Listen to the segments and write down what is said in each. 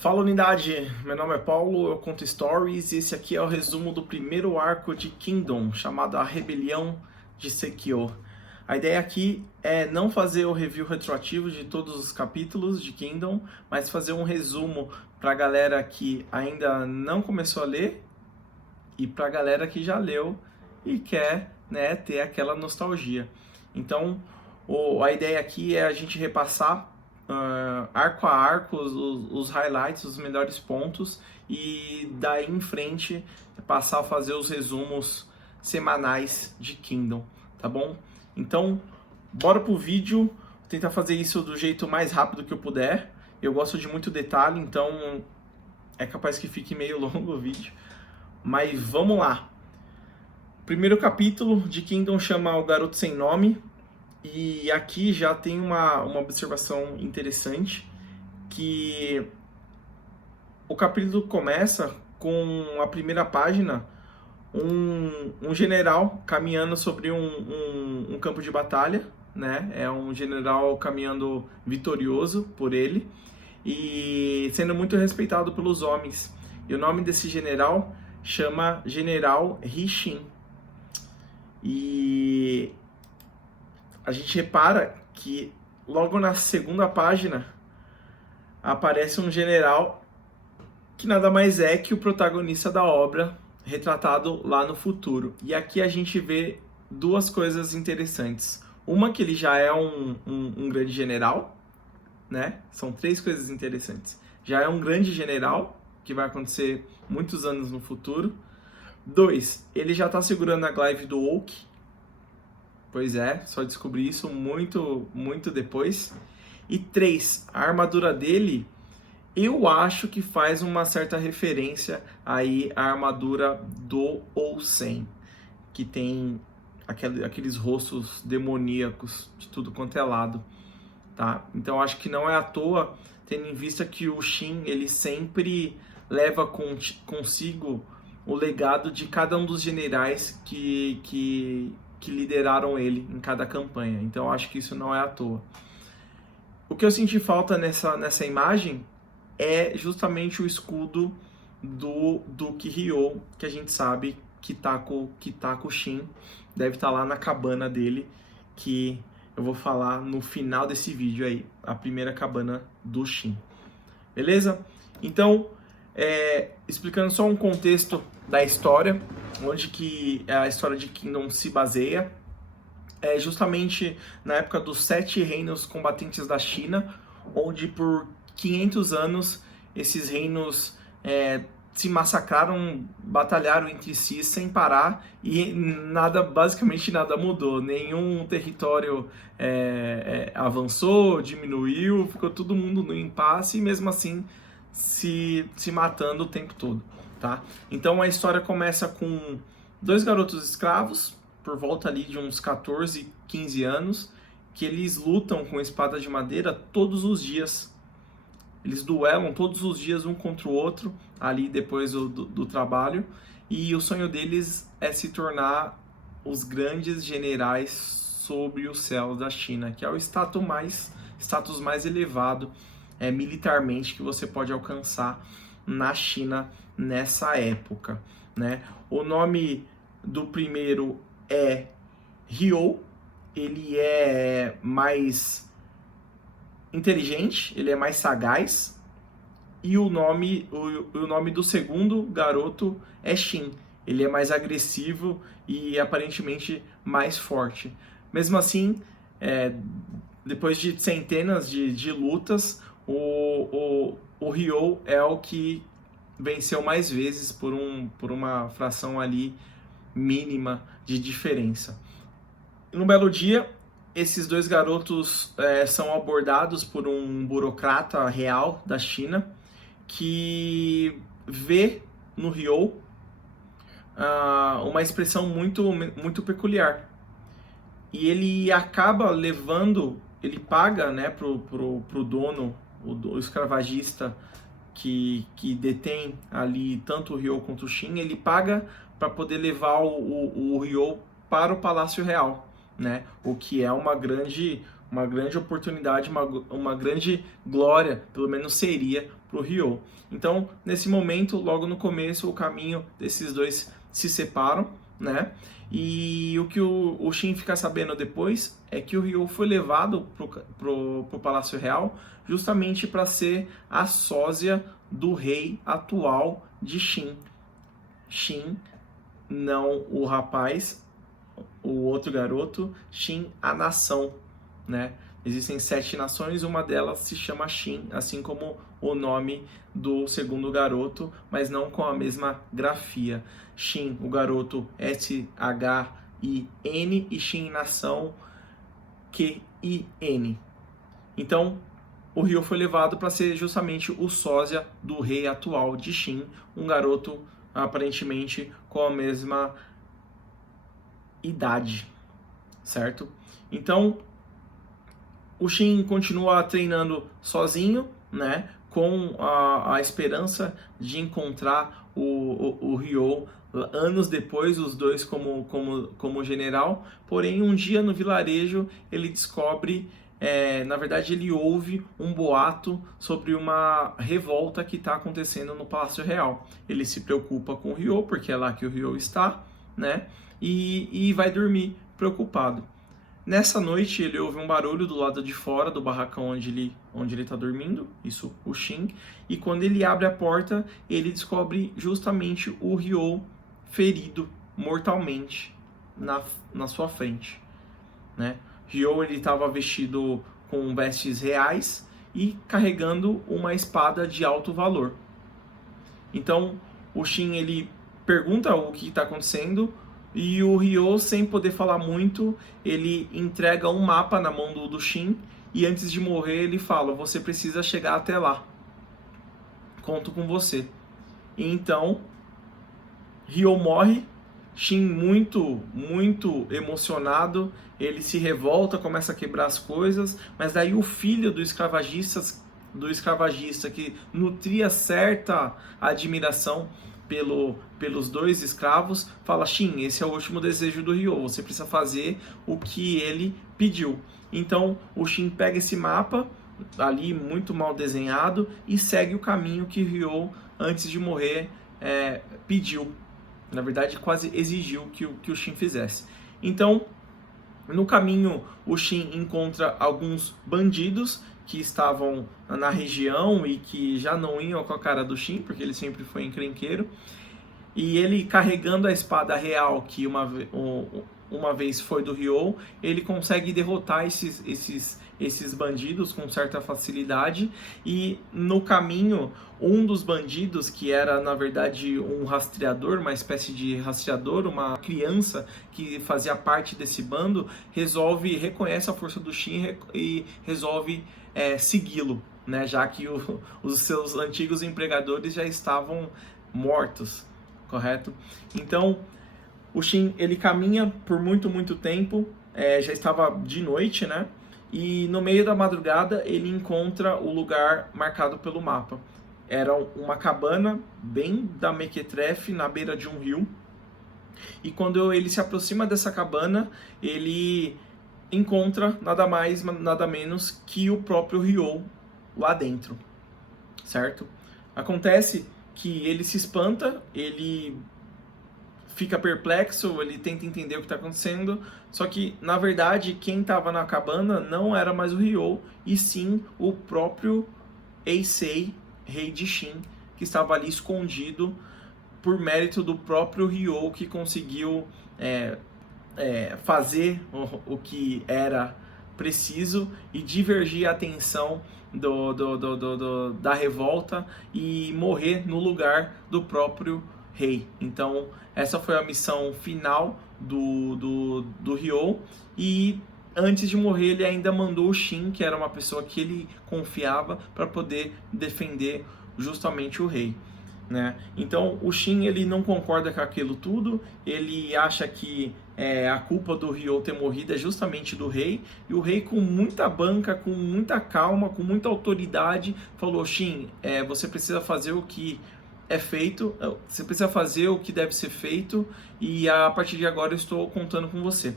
Fala unidade, meu nome é Paulo, eu conto stories e esse aqui é o resumo do primeiro arco de Kingdom, chamado A Rebelião de Sekio. A ideia aqui é não fazer o review retroativo de todos os capítulos de Kingdom, mas fazer um resumo pra galera que ainda não começou a ler e pra galera que já leu e quer, né, ter aquela nostalgia. Então, a ideia aqui é a gente repassar arco a arco os highlights, os melhores pontos, e daí em frente passar a fazer os resumos semanais de Kingdom, tá bom? Então, bora pro vídeo, vou tentar fazer isso do jeito mais rápido que eu puder. Eu gosto de muito detalhe, então é capaz que fique meio longo o vídeo, mas vamos lá. Primeiro capítulo de Kingdom chama O Garoto Sem Nome. E aqui já tem uma observação interessante, que o capítulo começa com a primeira página, um general caminhando sobre um campo de batalha, né? É um general caminhando vitorioso por ele e sendo muito respeitado pelos homens. E o nome desse general chama General Rishin. E a gente repara que logo na segunda página aparece um general que nada mais é que o protagonista da obra, retratado lá no futuro. E aqui a gente vê duas coisas interessantes. Uma, que ele já é um grande general, né? São três coisas interessantes. Já é um grande general, que vai acontecer muitos anos no futuro. Dois, ele já está segurando a glaive do Oak. Pois é, só descobri isso muito depois. E 3, a armadura dele, eu acho que faz uma certa referência aí à armadura do Olsen, que tem aqueles rostos demoníacos de tudo quanto é lado, tá? Então acho que não é à toa, tendo em vista que o Shin, ele sempre leva consigo o legado de cada um dos generais que lideraram ele em cada campanha. Então acho que isso não é à toa. O que eu senti falta nessa imagem é justamente o escudo do Kiryu, que a gente sabe que tá com o Shin. Deve estar lá na cabana dele, que eu vou falar no final desse vídeo aí, a primeira cabana do Shin. Beleza? Então, explicando só um contexto da história, onde que a história de Kingdom se baseia, é justamente na época dos 7 reinos combatentes da China, onde por 500 anos esses reinos se massacraram, batalharam entre si sem parar e basicamente nada mudou. Nenhum território avançou, diminuiu, ficou todo mundo no impasse e mesmo assim se matando o tempo todo, tá? Então a história começa com 2 garotos escravos, por volta ali de uns 14, 15 anos, que eles lutam com espada de madeira todos os dias. Eles duelam todos os dias um contra o outro, ali depois do trabalho, e o sonho deles é se tornar os grandes generais sobre o céu da China, que é o status mais elevado militarmente que você pode alcançar na China nessa época, né? O nome do primeiro é Ryo, ele é mais inteligente, ele é mais sagaz, e o nome do segundo garoto é Shin, ele é mais agressivo e aparentemente mais forte. Mesmo assim, depois de centenas de lutas, o Ryo é o que venceu mais vezes por uma fração ali mínima de diferença. Num belo dia, esses 2 garotos são abordados por um burocrata real da China que vê no Ryo uma expressão muito peculiar. E ele acaba ele paga, né, pro dono, o escravagista que detém ali tanto o Ryo quanto o Shin, ele paga para poder levar o Ryo para o Palácio Real, né? O que é uma grande uma grande oportunidade, uma grande glória, pelo menos seria para o Ryo. Então, nesse momento, logo no começo, o caminho desses dois se separam, né? E o que o Shin fica sabendo depois é que o Ryo foi levado pro Palácio Real justamente para ser a sósia do rei atual de Shin. Shin, não o rapaz, o outro garoto, Shin, a nação, né? Existem 7 nações, uma delas se chama Shin, assim como o nome do segundo garoto, mas não com a mesma grafia. Shin, o garoto S-H-I-N e Shin, nação Q-I-N. Então, o Ryo foi levado para ser justamente o sósia do rei atual de Shin, um garoto aparentemente com a mesma idade, certo? Então, o Shin continua treinando sozinho, né? Com a esperança de encontrar o Ryo anos depois, os dois como general. Porém, um dia no vilarejo, ele descobre, na verdade, ele ouve um boato sobre uma revolta que está acontecendo no Palácio Real. Ele se preocupa com o Ryo, porque é lá que o Ryo está, né? E vai dormir preocupado. Nessa noite ele ouve um barulho do lado de fora do barracão onde ele está dormindo, isso o Shin, e quando ele abre a porta ele descobre justamente o Ryo ferido mortalmente na sua frente, né? Ryo ele estava vestido com vestes reais e carregando uma espada de alto valor. Então o Shin ele pergunta o que está acontecendo. E o Ryo, sem poder falar muito, ele entrega um mapa na mão do Shin e antes de morrer ele fala: você precisa chegar até lá, conto com você. E então Ryo morre. Shin muito emocionado, ele se revolta, começa a quebrar as coisas, mas daí o filho do escravagista que nutria certa admiração pelos dois escravos, fala: Shin, esse é o último desejo do Ryo, você precisa fazer o que ele pediu. Então o Shin pega esse mapa, ali muito mal desenhado, e segue o caminho que Ryo, antes de morrer, pediu. Na verdade, quase exigiu que o Shin fizesse. Então, no caminho, o Shin encontra alguns bandidos que estavam na região e que já não iam com a cara do Shin, porque ele sempre foi encrenqueiro. E ele, carregando a espada real, que uma vez foi do Ryo, ele consegue derrotar esses bandidos com certa facilidade. E no caminho, um dos bandidos, que era na verdade um rastreador, uma espécie de rastreador, uma criança que fazia parte desse bando, reconhece a força do Shin e resolve segui-lo, né, já que os seus antigos empregadores já estavam mortos, correto? Então o Shin ele caminha por muito tempo, já estava de noite, né? E no meio da madrugada ele encontra o lugar marcado pelo mapa. Era uma cabana bem da Mequetrefe, na beira de um rio. E quando ele se aproxima dessa cabana, ele encontra nada mais, nada menos que o próprio Ryo lá dentro, certo? Acontece que ele se espanta, ele fica perplexo, ele tenta entender o que está acontecendo, só que, na verdade, quem estava na cabana não era mais o Ryo, e sim o próprio Eisei, rei de Shin, que estava ali escondido por mérito do próprio Ryo, que conseguiu fazer o que era preciso e divergir a atenção da revolta e morrer no lugar do próprio rei. Então essa foi a missão final do Ryo, e antes de morrer ele ainda mandou o Shin, que era uma pessoa que ele confiava, para poder defender justamente o rei, né? Então o Shin ele não concorda com aquilo tudo, ele acha que a culpa do Ryo ter morrido é justamente do rei, e o rei, com muita banca, com muita calma, com muita autoridade, falou: Shin, você precisa fazer o que é feito, você precisa fazer o que deve ser feito, e a partir de agora eu estou contando com você,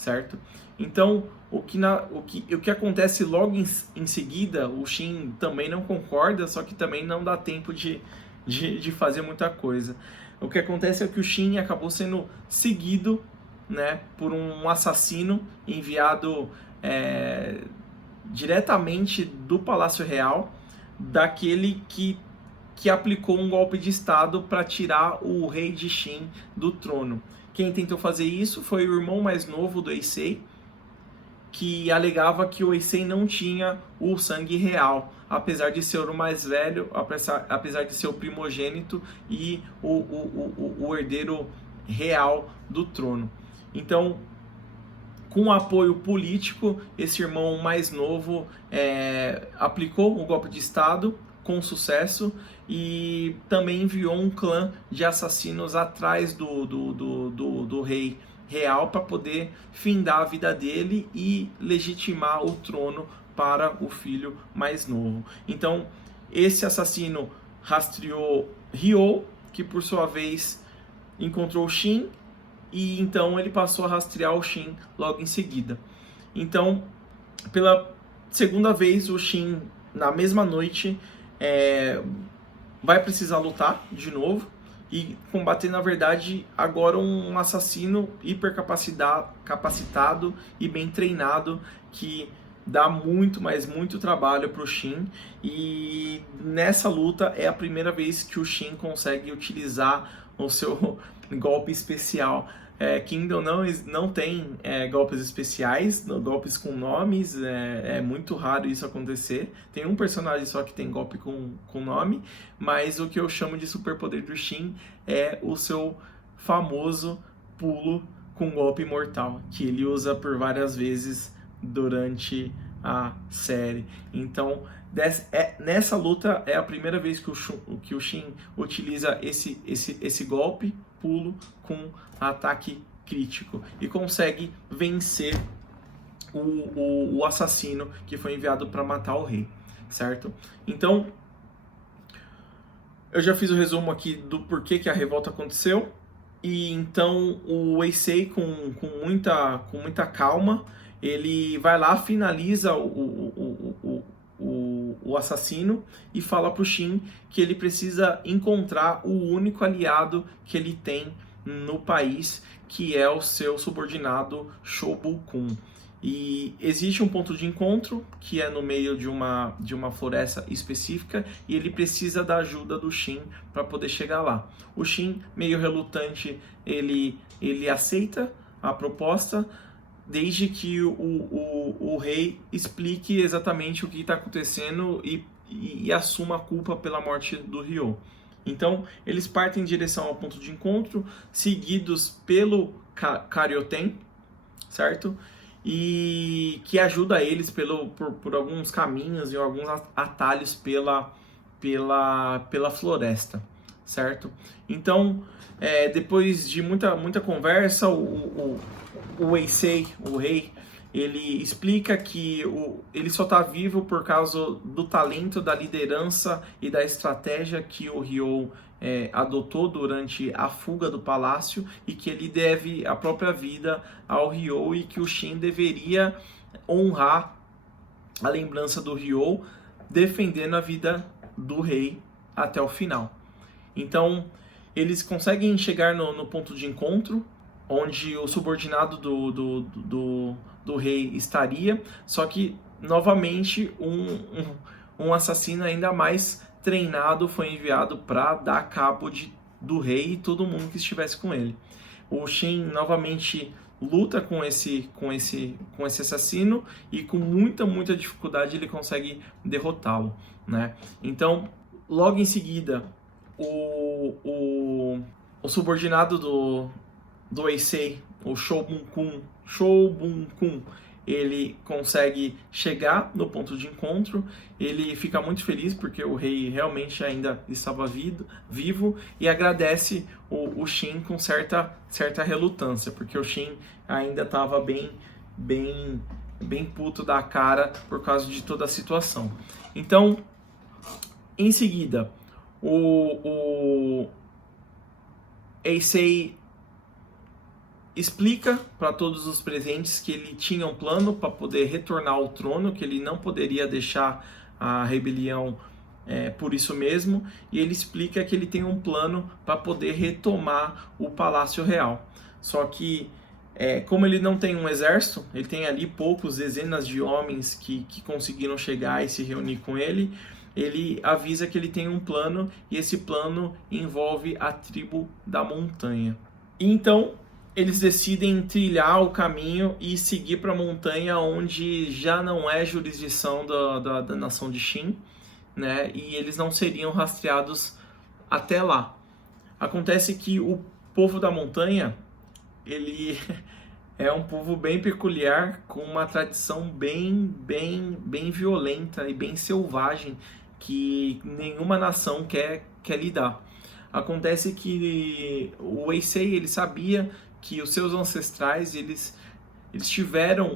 certo? Então, o que acontece logo em seguida, o Shin também não concorda, só que também não dá tempo de fazer muita coisa. O que acontece é que o Shin acabou sendo seguido, né, por um assassino enviado diretamente do Palácio Real, daquele que aplicou um golpe de Estado para tirar o rei de Shin do trono. Quem tentou fazer isso foi o irmão mais novo do Eisei, que alegava que o Eisei não tinha o sangue real, apesar de ser o mais velho, apesar de ser o primogênito e o herdeiro real do trono. Então, com apoio político, esse irmão mais novo aplicou o golpe de Estado com sucesso e também enviou um clã de assassinos atrás do rei real para poder findar a vida dele e legitimar o trono para o filho mais novo. Então, esse assassino rastreou Ryo, que por sua vez encontrou Shin, e então ele passou a rastrear o Shin logo em seguida. Então, pela segunda vez, o Shin, na mesma noite, vai precisar lutar de novo e combater, na verdade, agora um assassino hipercapacitado e bem treinado, que dá muito, mas muito trabalho para o Shin. E nessa luta é a primeira vez que o Shin consegue utilizar o seu golpe especial. Kingdom não tem golpes especiais, golpes com nomes, é muito raro isso acontecer. Tem um personagem só que tem golpe com nome, mas o que eu chamo de superpoder do Shin é o seu famoso pulo com golpe mortal, que ele usa por várias vezes durante a série. Então, nessa luta é a primeira vez que o Shin utiliza esse golpe, pulo, com ataque crítico e consegue vencer o assassino que foi enviado para matar o rei, certo? Então, eu já fiz o resumo aqui do porquê que a revolta aconteceu, e então o Eisei, com muita calma, ele vai lá, finaliza o assassino e fala pro Shin que ele precisa encontrar o único aliado que ele tem no país, que é o seu subordinado Shobukun. E existe um ponto de encontro que é no meio de uma floresta específica, e ele precisa da ajuda do Shin para poder chegar lá. O Shin, meio relutante, ele aceita a proposta, desde que o rei explique exatamente o que está acontecendo e assuma a culpa pela morte do Ryo. Então, eles partem em direção ao ponto de encontro, seguidos pelo Karyoten, certo? E que ajuda eles por alguns caminhos e alguns atalhos pela floresta, certo? Então, depois de muita conversa, o Eisei, o rei, ele explica que ele só está vivo por causa do talento, da liderança e da estratégia que o Ryo adotou durante a fuga do palácio, e que ele deve a própria vida ao Ryo, e que o Shin deveria honrar a lembrança do Ryo, defendendo a vida do rei até o final. Então, eles conseguem chegar no ponto de encontro, onde o subordinado do rei estaria, só que novamente um assassino ainda mais treinado foi enviado para dar cabo do rei e todo mundo que estivesse com ele. O Shin novamente luta com esse assassino, e com muita dificuldade ele consegue derrotá-lo, né? Então, logo em seguida, o subordinado do Eisei, o Shobukun, ele consegue chegar no ponto de encontro. Ele fica muito feliz porque o rei realmente ainda estava vivo, e agradece o Shin com certa relutância, porque o Shin ainda estava bem puto da cara por causa de toda a situação. Então, em seguida, o Eisei explica para todos os presentes que ele tinha um plano para poder retornar ao trono, que ele não poderia deixar a rebelião por isso mesmo, e ele explica que ele tem um plano para poder retomar o Palácio Real. Só que, como ele não tem um exército, ele tem ali poucos dezenas de homens que conseguiram chegar e se reunir com ele. Ele avisa que ele tem um plano, e esse plano envolve a tribo da montanha. Então, eles decidem trilhar o caminho e seguir para a montanha, onde já não é jurisdição da nação de Shin, né? E eles não seriam rastreados até lá. Acontece que o povo da montanha, ele é um povo bem peculiar, com uma tradição bem violenta e bem selvagem, que nenhuma nação quer lidar. Acontece que o Heisei, ele sabia que os seus ancestrais, eles tiveram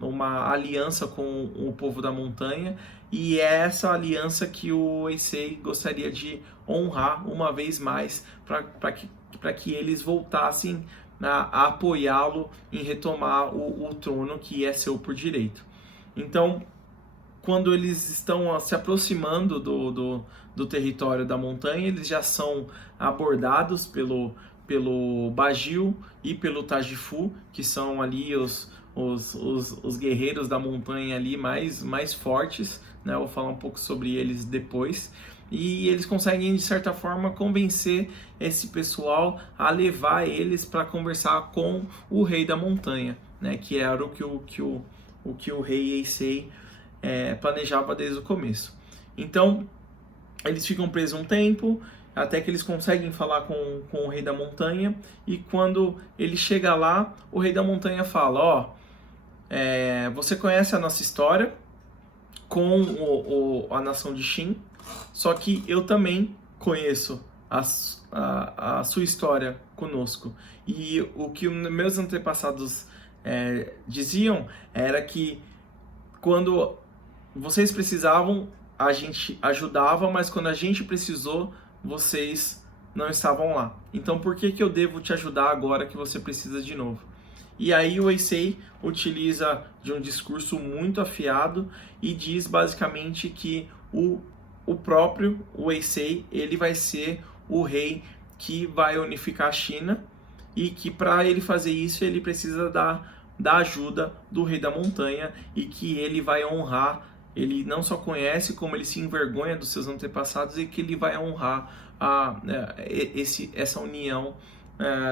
uma aliança com o povo da montanha, e é essa aliança que o Heisei gostaria de honrar uma vez mais, para que eles voltassem a apoiá-lo em retomar o trono que é seu por direito. Então, quando eles estão se aproximando do território da montanha, eles já são abordados pelo Bajil e pelo Tajifu, que são ali os guerreiros da montanha ali mais fortes, né? Eu vou falar um pouco sobre eles depois. E eles conseguem, de certa forma, convencer esse pessoal a levar eles para conversar com o rei da montanha, né? Que era o que o rei Heisei planejava desde o começo. Então, eles ficam presos um tempo, até que eles conseguem falar com o rei da montanha, e quando ele chega lá, o rei da montanha fala: você conhece a nossa história com a nação de Shin, só que eu também conheço a sua história conosco. E o que meus antepassados diziam era que quando vocês precisavam, a gente ajudava, mas quando a gente precisou, vocês não estavam lá. Então por que eu devo te ajudar agora que você precisa de novo? E aí o Heisei utiliza de um discurso muito afiado e diz basicamente que o próprio Heisei, ele vai ser o rei que vai unificar a China, e que para ele fazer isso ele precisa da ajuda do rei da montanha, e que ele vai honrar. Ele não só conhece, como ele se envergonha dos seus antepassados, e que ele vai honrar essa união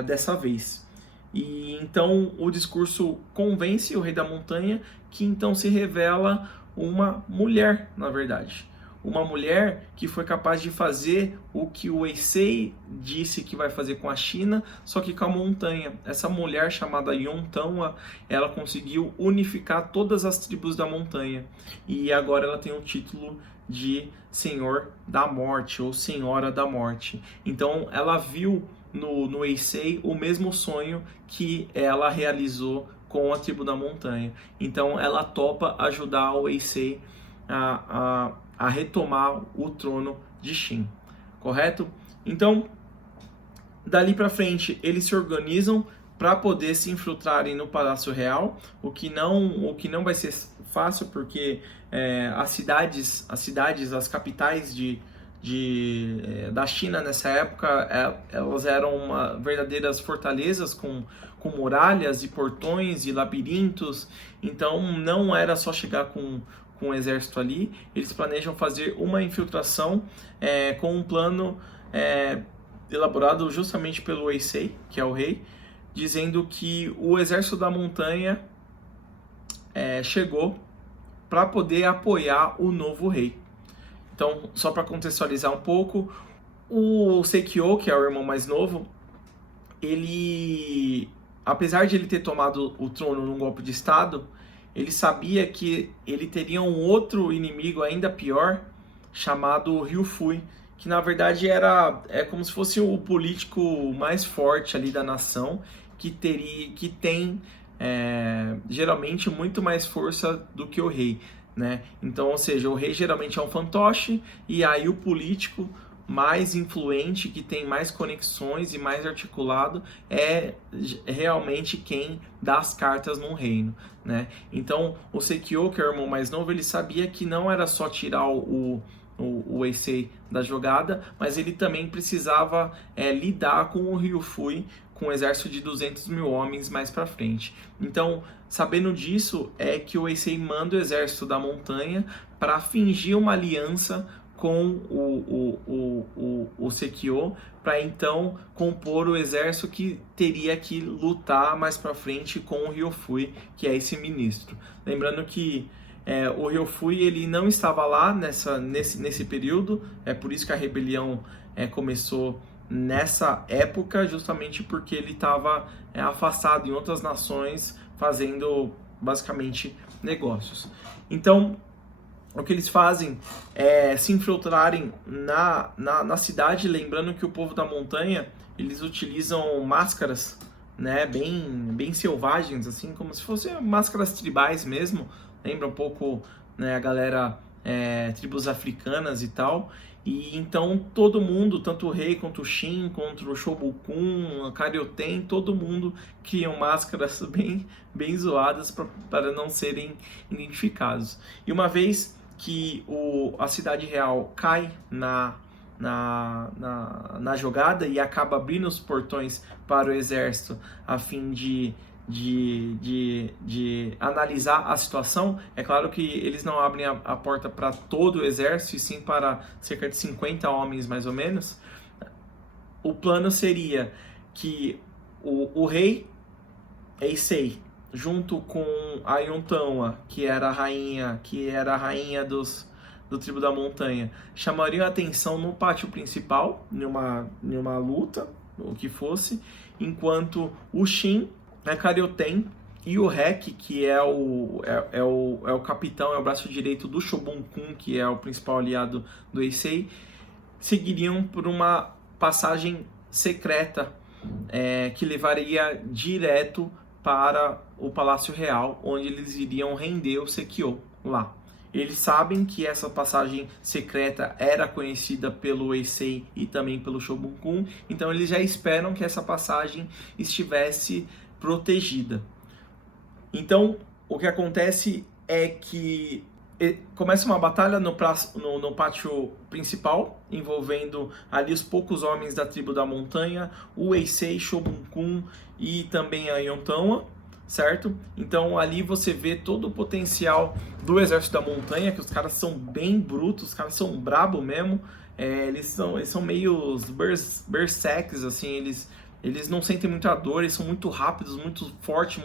dessa vez. E então o discurso convence o rei da montanha, que então se revela uma mulher, na verdade. Uma mulher que foi capaz de fazer o que o Heisei disse que vai fazer com a China, só que com a montanha. Essa mulher, chamada Yontawa, ela conseguiu unificar todas as tribos da montanha. E agora ela tem o título de Senhor da Morte, ou Senhora da Morte. Então ela viu no Heisei o mesmo sonho que ela realizou com a tribo da montanha. Então ela topa ajudar o Heisei a retomar o trono de Shin, correto? Então, dali para frente, eles se organizam para poder se infiltrarem no Palácio Real, o que não vai ser fácil, porque as capitais da China nessa época, elas eram verdadeiras fortalezas com muralhas e portões e labirintos. Então não era só chegar com um exército ali. Eles planejam fazer uma infiltração com um plano elaborado justamente pelo Heisei, que é o rei, dizendo que o exército da montanha chegou para poder apoiar o novo rei. Então, só para contextualizar um pouco, o Sekio, que é o irmão mais novo, ele, apesar de ele ter tomado o trono num golpe de estado, ele sabia que ele teria um outro inimigo ainda pior, chamado Ryu Fui, que na verdade é como se fosse o político mais forte ali da nação, que tem geralmente muito mais força do que o rei, né? Então, ou seja, o rei geralmente é um fantoche, e aí o político, mais influente, que tem mais conexões e mais articulado, é realmente quem dá as cartas num reino, né? Então, o Sekio, que é o irmão mais novo, ele sabia que não era só tirar o Eisei da jogada, mas ele também precisava lidar com o Ryufui, com um exército de 200 mil homens mais para frente. Então, sabendo disso, é que o Eisei manda o exército da montanha para fingir uma aliança com o Sekio, para então compor o exército que teria que lutar mais para frente com o Ryufui, que é esse ministro. Lembrando que o Ryufui ele não estava lá nesse período, é por isso que a rebelião começou nessa época, justamente porque ele estava afastado em outras nações, fazendo basicamente negócios. Então, o que eles fazem é se infiltrarem na cidade, lembrando que o povo da montanha, eles utilizam máscaras, né, bem selvagens, assim, como se fossem máscaras tribais mesmo, lembra um pouco, né, a galera, tribos africanas e tal, e então todo mundo, tanto o rei quanto o Shin, quanto o Shobukun, a Karyoten, todo mundo criam máscaras bem zoadas para não serem identificados. E uma vez que a cidade real cai na jogada e acaba abrindo os portões para o exército a fim de analisar a situação, é claro que eles não abrem a porta para todo o exército, e sim para cerca de 50 homens mais ou menos. O plano seria que o rei Eisei, junto com a Yontawa, que era a rainha do tribo da montanha, chamariam a atenção no pátio principal, em uma luta, o que fosse, enquanto o Shin, a Karyoten e o Rek, que é o capitão, é o braço direito do Shobunkun, que é o principal aliado do Eisei, seguiriam por uma passagem secreta que levaria direto para o Palácio Real, onde eles iriam render o Sekio lá. Eles sabem que essa passagem secreta era conhecida pelo Eisei e também pelo Shobunkun, então eles já esperam que essa passagem estivesse protegida. Então, o que acontece é que começa uma batalha no pátio principal, envolvendo ali os poucos homens da tribo da montanha, o Eisei, Shobunkun e também a Yontawa, certo? Então ali você vê todo o potencial do exército da montanha, que os caras são bem brutos, os caras são brabo mesmo, eles são meio berserks, assim, eles não sentem muita dor, eles são muito rápidos, muito fortes,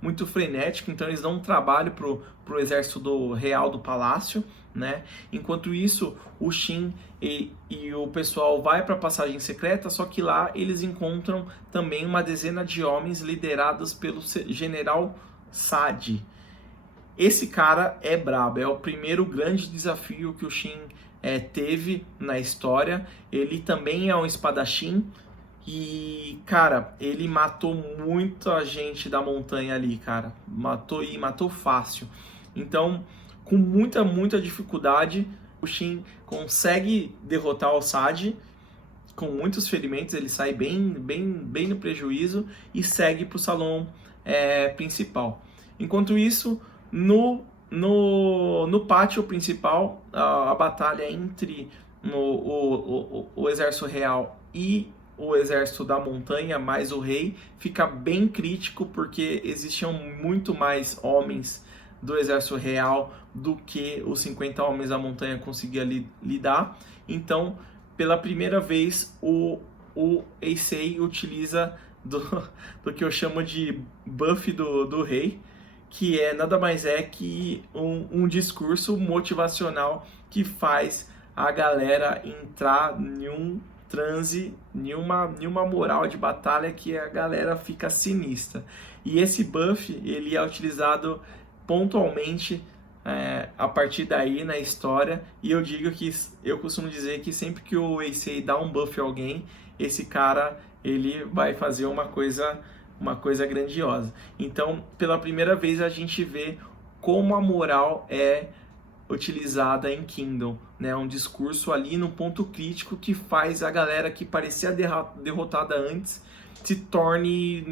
muito frenéticos, então eles dão um trabalho pro exército real do palácio, né? Enquanto isso, o Shin e o pessoal vai para a passagem secreta, só que lá eles encontram também uma dezena de homens liderados pelo general Sadi. Esse cara é brabo, é o primeiro grande desafio que o Shin teve na história. Ele também é um espadachim, e, cara, ele matou muita gente da montanha ali, cara. Matou fácil. Então, com muita dificuldade, o Shin consegue derrotar o Sadi. Com muitos ferimentos, ele sai bem no prejuízo e segue para o salão principal. Enquanto isso, no pátio principal, a batalha entre o exército real e o exército da montanha, mais o rei, fica bem crítico, porque existiam muito mais homens do exército real do que os 50 homens da montanha conseguiam lidar. Então, pela primeira vez, o Eisei utiliza do que eu chamo de buff do rei, que nada mais é que um discurso motivacional que faz a galera entrar em um transe, em uma moral de batalha que a galera fica sinistra. E esse buff ele é utilizado pontualmente a partir daí na história, e eu costumo dizer que sempre que o Eisei dá um buff a alguém, esse cara ele vai fazer uma coisa grandiosa. Então, pela primeira vez a gente vê como a moral é utilizada em Kingdom, né? Um discurso ali no ponto crítico que faz a galera que parecia derrotada antes se torne,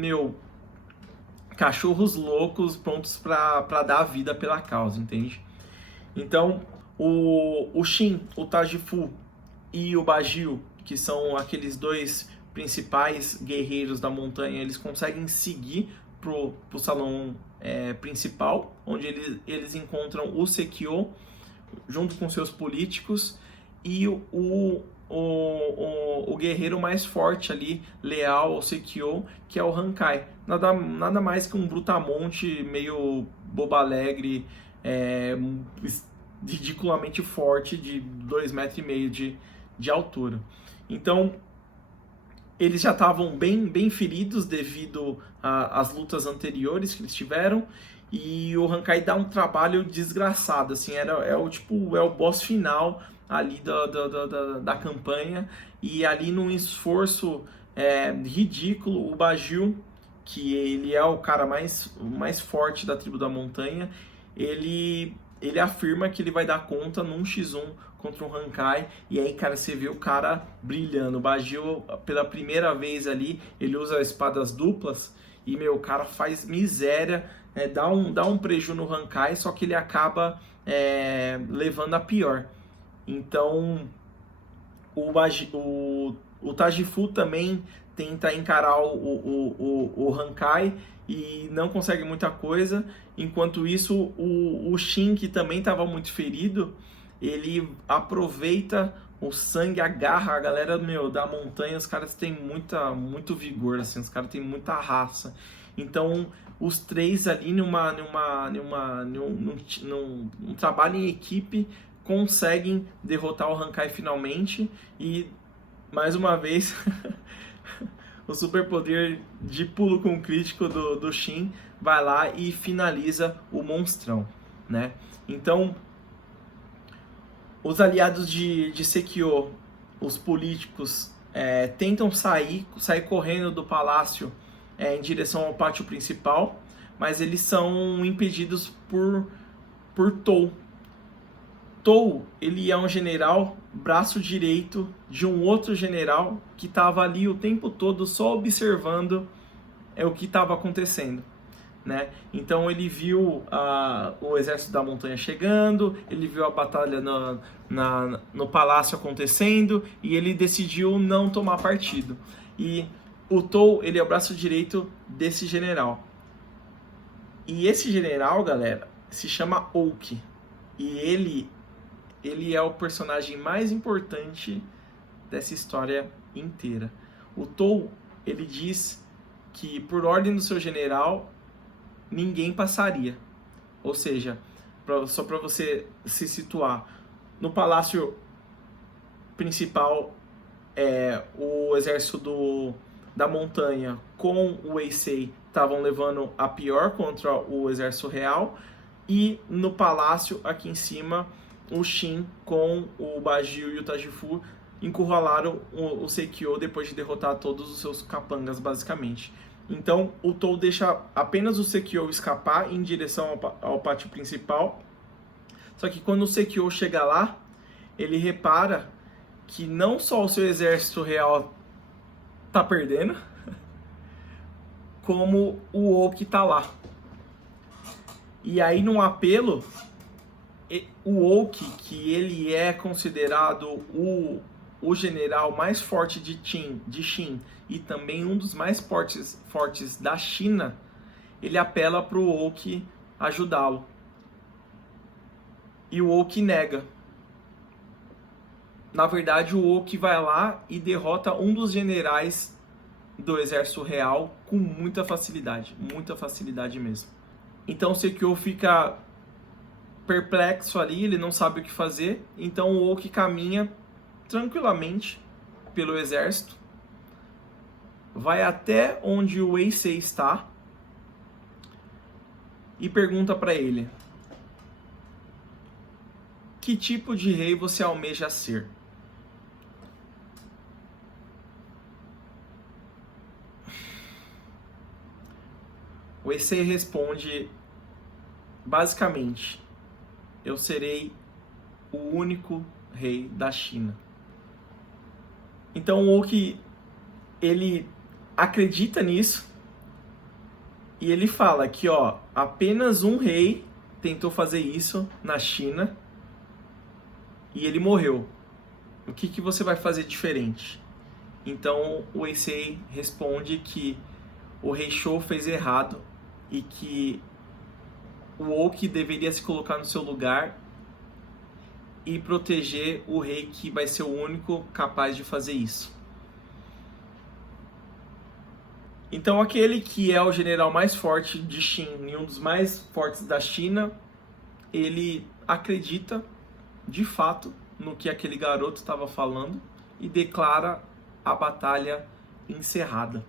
cachorros loucos prontos para dar a vida pela causa, entende? Então, o Shin, o Tajifu e o Bajio, que são aqueles dois principais guerreiros da montanha, eles conseguem seguir pro salão principal, onde eles encontram o Sekio junto com seus políticos e o guerreiro mais forte ali, leal ao Sekio, que é o Hankai. Nada mais que um brutamonte meio bobalegre, ridiculamente forte, de 2,5 metros de altura. Então, eles já estavam bem feridos devido às lutas anteriores que eles tiveram, e o Hankai dá um trabalho desgraçado, assim, é o boss final ali da campanha, e ali num esforço ridículo, o Bajio, que ele é o cara mais forte da tribo da montanha, ele afirma que ele vai dar conta num x1 contra um Hankai, e aí, cara, você vê o cara brilhando. O Bajio, pela primeira vez ali, ele usa espadas duplas, e, o cara faz miséria, dá um preju no Hankai, só que ele acaba levando a pior. Então, o Tajifu também tenta encarar o Hankai e não consegue muita coisa. Enquanto isso, o Shin, que também estava muito ferido, ele aproveita o sangue, agarra a galera da montanha. Os caras têm muito vigor, assim, os caras têm muita raça. Então, os três ali num trabalho em equipe conseguem derrotar o Hankai finalmente, e mais uma vez o superpoder de pulo com crítico do Shin vai lá e finaliza o monstrão, né? Então, os aliados de Sekio, os políticos, tentam sair correndo do palácio em direção ao pátio principal, mas eles são impedidos por Tou. Tou, ele é um general, braço direito de um outro general que estava ali o tempo todo só observando o que estava acontecendo, né? Então ele viu o exército da montanha chegando, ele viu a batalha no palácio acontecendo, e ele decidiu não tomar partido. E o Tou, ele é o braço direito desse general. E esse general, galera, se chama Oki. E ele é o personagem mais importante dessa história inteira. O Tou, ele diz que, por ordem do seu general, ninguém passaria. Ou seja, só para você se situar, no palácio principal, o exército da montanha com o Eisei estavam levando a pior contra o exército real, e no palácio aqui em cima, o Shin com o Bajio e o Tajifu encurralaram o Sekio depois de derrotar todos os seus capangas, basicamente. Então, o Tou deixa apenas o Sekio escapar em direção ao pátio principal. Só que quando o Sekio chega lá, ele repara que não só o seu exército real tá perdendo, como o Oki tá lá. E aí, num apelo, o Oki, que ele é considerado o general mais forte de Shin e também um dos mais fortes da China, ele apela para o Oki ajudá-lo. E o Oki nega. Na verdade, o Oki vai lá e derrota um dos generais do exército real com muita facilidade mesmo. Então o Sekio fica perplexo ali, ele não sabe o que fazer. Então o Oki caminha tranquilamente pelo exército, vai até onde o Eisei está e pergunta para ele: que tipo de rei você almeja ser? O Eisei responde basicamente: eu serei o único rei da China. Então o Oki, ele acredita nisso e ele fala que apenas um rei tentou fazer isso na China e ele morreu. O que você vai fazer diferente? Então o Heisei responde que o rei Shou fez errado e que o Oki deveria se colocar no seu lugar e proteger o rei que vai ser o único capaz de fazer isso. Então aquele que é o general mais forte de Qin e um dos mais fortes da China, ele acredita de fato no que aquele garoto estava falando e declara a batalha encerrada.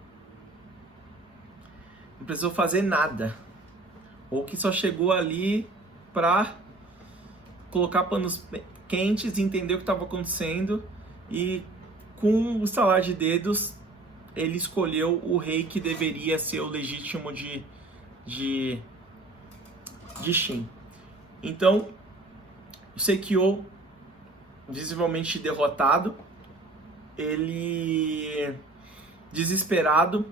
Não precisou fazer nada. Ou que só chegou ali para colocar panos quentes, entender o que estava acontecendo e com o estalar de dedos ele escolheu o rei que deveria ser o legítimo de Qin. Então, o Sekio, visivelmente derrotado, ele, desesperado,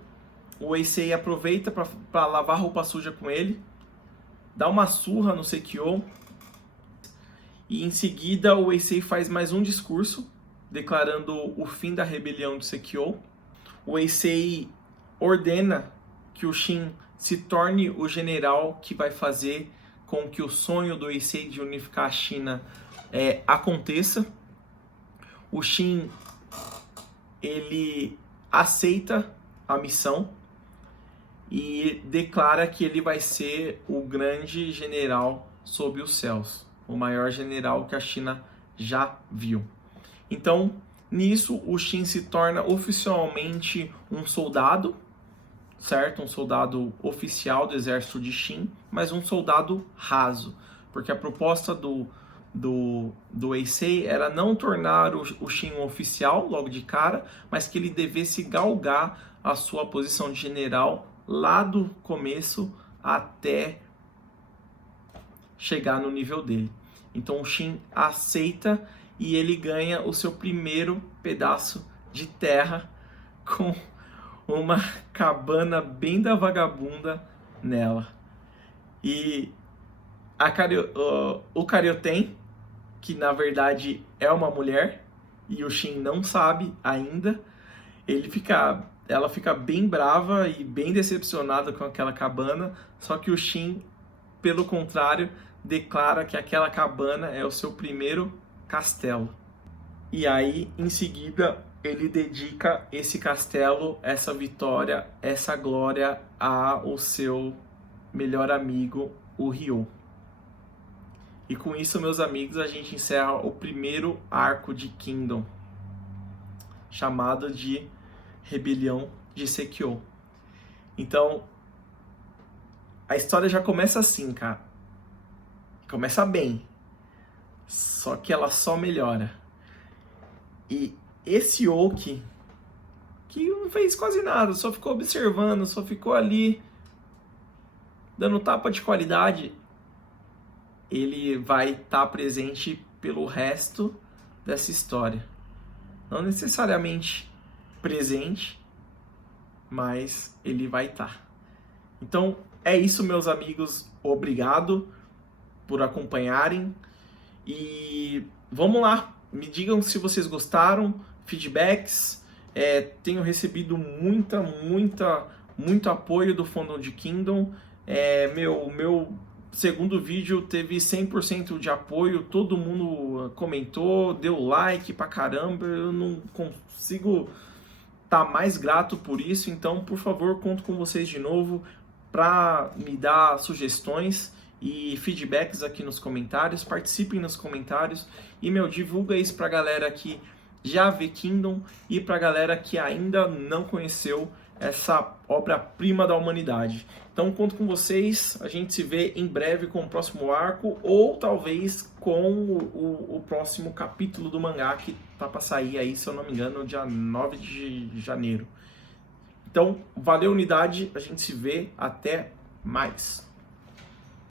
o Heisei aproveita para lavar roupa suja com ele, dá uma surra no Sekio, e em seguida o Heisei faz mais um discurso, declarando o fim da rebelião de Sekio. O Heisei ordena que o Qin se torne o general que vai fazer com que o sonho do Heisei de unificar a China aconteça. O Qin, ele aceita a missão e declara que ele vai ser o grande general sob os céus, o maior general que a China já viu. Então, nisso, o Qin se torna oficialmente um soldado, certo? Um soldado oficial do exército de Qin, mas um soldado raso, porque a proposta do Heisei era não tornar o Qin um oficial logo de cara, mas que ele devesse galgar a sua posição de general lá do começo até chegar no nível dele. Então o Qin aceita e ele ganha o seu primeiro pedaço de terra com uma cabana bem da vagabunda nela. E o Karyotén, que na verdade é uma mulher, e o Qin não sabe ainda, ela fica bem brava e bem decepcionada com aquela cabana, só que o Qin, pelo contrário, declara que aquela cabana é o seu primeiro castelo. E aí, em seguida, ele dedica esse castelo, essa vitória, essa glória ao seu melhor amigo, o Ryo. E com isso, meus amigos, a gente encerra o primeiro arco de Kingdom, chamado de Rebelião de Sekio. Então, a história já começa assim, cara. Começa bem. Só que ela só melhora. E esse Oki, que não fez quase nada, só ficou observando, só ficou ali dando tapa de qualidade, ele vai estar presente pelo resto dessa história. Não necessariamente presente, mas ele vai estar. Então é isso, meus amigos. Obrigado por acompanharem. E vamos lá. Me digam se vocês gostaram, feedbacks. Tenho recebido muito apoio do fandom de Kingdom. Meu segundo vídeo teve 100% de apoio, todo mundo comentou, deu like pra caramba. Eu não consigo estar mais grato por isso, então por favor, conto com vocês de novo para me dar sugestões e feedbacks aqui nos comentários. Participem nos comentários e divulga isso pra galera que já vê Kingdom e pra galera que ainda não conheceu essa obra-prima da humanidade. Então conto com vocês, a gente se vê em breve com o próximo arco ou talvez com o próximo capítulo do mangá que tá para sair aí, se eu não me engano, dia 9 de janeiro. Então, valeu unidade, a gente se vê, até mais.